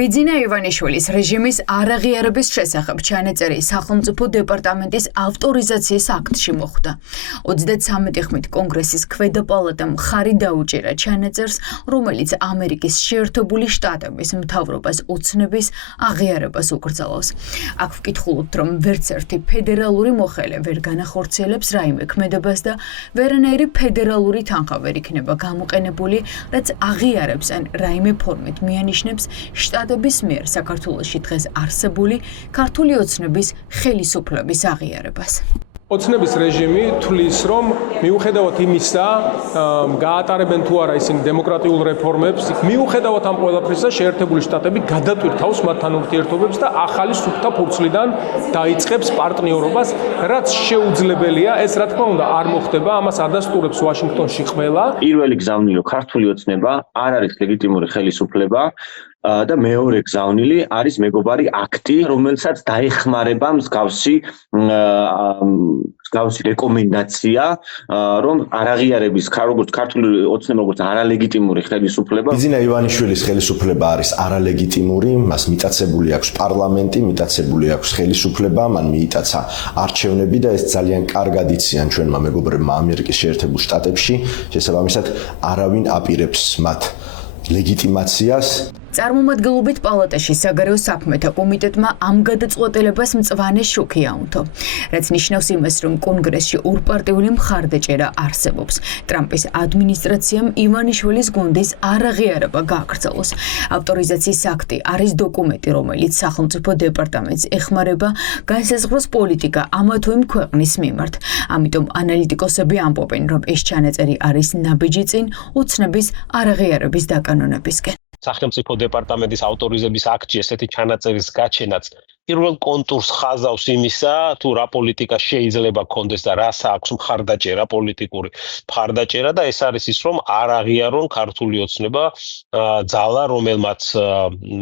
ბიძინა ივანიშვილის რეჟიმის არაღიარების შესახებ ჩანაწერი სახელმწიფო დეპარტამენტის ავტორიზაციის აქტში მოხვდა. 33 ხმით კონგრესის ქვედა პალატამ ხარი დაუჭირა ჩანაწერს, რომელიც ამერიკის შეერთებული შტატების მთავრობას ოცნების აღიარებას უკრძალავს. აქ ვკითხულობთ, რომ ვერც ერთი ფედერალური მოხელე ვერ განახორციელებს რაიმე ქმედებას და ვერანაირი ფედერალური თანხა ვერ იქნება გამოყენებული, რაც აღიარებს ან რაიმე ფორმით მიანიშნებს შტატების მიერ საქართველოში დღეს არსებული ქართული ოცნების ხელისუფლების აღიარებას. ოცნების რეჟიმი თვლის, რომ მიუხედავად იმისა, გაატარებენ თუ არა ისინი დემოკრატიულ რეფორმებს, მიუხედავად ამ ყველაფრისა, შეერთებული შტატები გადატვირთავს მათთან ურთიერთობებს და ახალი სუფთა ფურცლიდან დაიწყებს პარტნიორობას, რაც შეუძლებელია, ეს რა თქმა უნდა არ მოხდება, ამას ადასტურებს ვაშინგტონში ყველა. პირველი გზავნილი, რომ ქართული ოცნება არ არის ლეგიტიმური ხელისუფლება, და მეორე გზავნილი არის მეგობარი აქტი, რომელსაც დაეხმარება მსგავსი რეკომენდაცია, რომ არაღიარების როგორც ქართული ოცნება, როგორც არალეგიტიმური ხელისუფლება. ბიძინა ივანიშვილის ხელისუფლება არის არალეგიტიმური, მას მიტაცებული აქვს პარლამენტი, მიტაცებული აქვს ხელისუფლება, მან მიიტაცა არჩევნები და ეს ძალიან კარგად იციან ჩვენმა მეგობრებმა ამერიკის შეერთებულ შტატებში, შესაბამისად არავინ აპირებს მათ ლეგიტიმაციას. წარმომადგენლობით პალატაში საგარეო საქმეთა კომიტეტმა ამ გადაწყვეტილებას მწვანე შუქი აუნთო, რაც ნიშნავს იმას, რომ კონგრესში ორპარტიული მხარდაჭერა არსებობს. ტრამპის ადმინისტრაციამ ივანიშვილის გუნდის არაღიარება გააგრძელოს. ავტორიზაციის აქტი არის დოკუმენტი, რომელიც სახელმწიფო დეპარტამენტს ეხმარება განსაზღვროს პოლიტიკა ამა თუ იმ ქვეყნის მიმართ. ამიტომ ანალიტიკოსები ამბობენ, რომ ეს ჩანაწერი არის ნაბიჯი წინ ოცნების არაღიარების დაკანონებისკენ. სახელმწიფო დეპარტამენტის ავტორიზების აქტში ესეთი ჩანაწერის გაჩენაც პირველ კონტურს ხაზავს იმისა, თუ რა პოლიტიკა შეიძლება კონდეს და რას აქვს მხარდაჭერა, პოლიტიკური მხარდაჭერა და ეს არის ის, რომ არ აღიარონ ქართული ოცნება ძალა, რომელმაც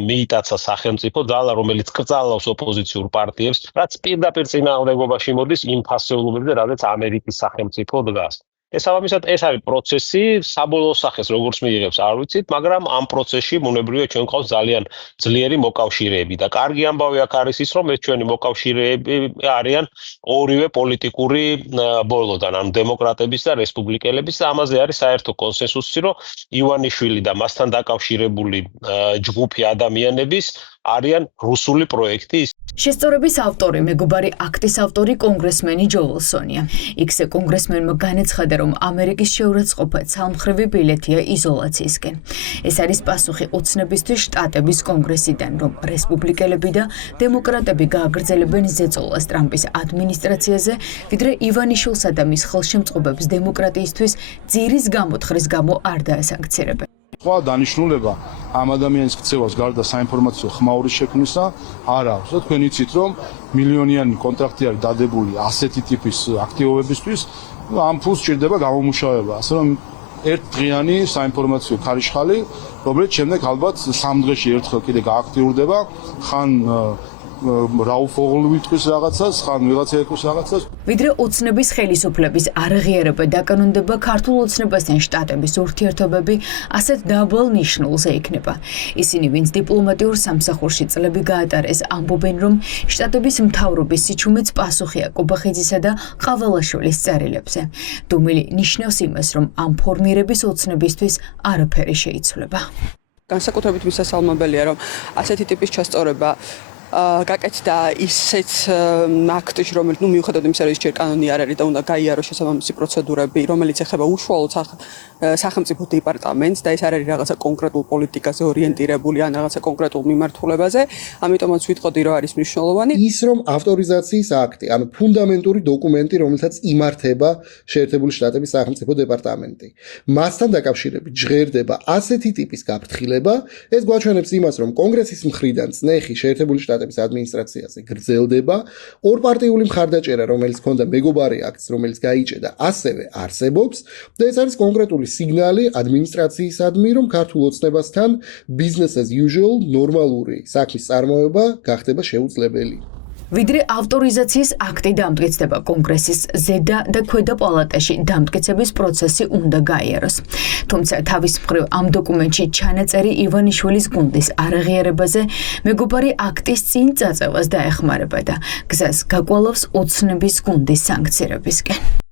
მიიტაცა სახელმწიფო, ძალა, რომელიც კრძალავს ოპოზიციურ პარტიებს, რაც პირდაპირ წინააღმდეგობაში მოდის იმ ფასეულობებზე, რადგან ამერიკის სახელმწიფო დგას. ესაბამისად ეს არის პროცესი, საბოლოო სახეს როგორც მიიღებს არ ვიცით, მაგრამ ამ პროცესში ბუნებრივია ჩვენ ყავს ძალიან ძლიერი მოკავშირეები და კარგი ამბავი აქ არის ის, რომ ეს ჩვენი მოკავშირეები არიან ორივე პოლიტიკური ბოლოდან, ანუ დემოკრატების და რესპუბლიკელების და ამაზე არის საერთო კონსენსუსი, რომ ივანიშვილი და მასთან დაკავშირებული ჯგუფი ადამიანების არიან რუსული პროექტი. შესწორების ავტორი, მეგობარი აქტის ავტორი კონგრესმენი ჯო უილსონია. იქ-ზე კონგრესმენმა განაცხადა, რომ ამერიკის შეურაცხყოფა ცალმხრივი ბილეთია იზოლაციისკენ. ეს არის პასუხი ოცნებისთვის შტატების კონგრესიდან, რომ რესპუბლიკელები და დემოკრატები გააგრძელებენ ზეწოლას ტრამპის ადმინისტრაციაზე, ვიდრე ივანიშვილსა და მის ხელშემწყობებს დემოკრატიისთვის ძირის გამოთხრის გამო არ დაასანქცირებენ. სხვა დანიშნულება ამ ადამიანის ქცევას გარდა საინფორმაციო ხმაურის შექმნისა არ აქვს. და თქვენ იცით, რომ მილიონიანი კონტრაქტი არის დადებული ასეთი ტიპის აქტივობებისთვის, ამ ფულს სჭირდება გამომუშავება. ასე რომ ერთდღიანი საინფორმაციო ქარიშხალი, რომელიც შემდეგ ალბათ 3 დღეში ერთხელ კიდე გააქტიურდება, ხან რაუფ ოღლუიტყვის რაღაცას, ხან ვიღაცა ეკოს რაღაცას. ვიდრე ოცნების ხელისუფლების არაღიარება დაკანონდება ქართულ ოცნებასთან შტატების ურთიერთობები ასეთ დაბალ ნიშნულზე იქნება. ისინი, ვინც დიპლომატიურ სამსახურში წლები გაატარეს, ამბობენ, რომ შტატების მთავრობის სიჩუმეც პასუხია კობახიძისა და ყავალაშვილის წერილებზე. დუმილი ნიშნავს იმას, რომ ამ ფორმირების ოცნებისთვის არაფერი შეიცვლება. განსაკუთრებით მისასალმებელია, რომ ასეთი ტიპის ჩასწორება გაკეთდა ისეთ აქტში, რომელიც მიუხედავად იმისა, რომ ის ჯერ კანონი არ არის და უნდა გაიაროს შესაბამისი პროცედურები, რომელიც ეხება უშუალოდ სახელმწიფო დეპარტამენტს და ეს არ არის რაღაცა კონკრეტულ პოლიტიკაზე ორიენტირებული ან რაღაცა კონკრეტულ მიმართულებაზე, ამიტომაც ვიტყოდი, რომ არის მნიშვნელოვანი ის, რომ ავტორიზაციის აქტი, ანუ ფუნდამენტური დოკუმენტი, რომელსაც იმართება შეერთებული შტატების სახელმწიფო დეპარტამენტი, მასთან დაკავშირებით ჟღერდება ასეთი ტიპის გაფრთხილება, ეს გვაჩვენებს იმას, რომ კონგრესის მხრიდან წნეხი შეერთებული შტატების ადმინისტრაციაზე გრძელდება, ორპარტიული მხარდაჭერა, რომელიც ჰქონდა მეგობარი აქტს, რომელიც გაიჭედა, ასევე არსებობს და ეს არის კონკრეტული სიგნალი ადმინისტრაციისადმი, რომ ქართულ ოცნებასთან business as usual, ნორმალური საქმის წარმოება გახდება შეუძლებელი. ვიდრე ავტორიზაციის აქტი დამტკიცდება კონგრესის ზედა და ქვედა პალატაში, დამტკიცების პროცესი უნდა გაიაროს. თუმცა თავის მხრივ ამ დოკუმენტში ჩანაწერი ივანიშვილის გუნდის არაღიარებაზე მეგობარი აქტის წინ წაწევას დაეხმარება და გზას გაკვალავს ოცნების გუნდის სანქცირებისკენ.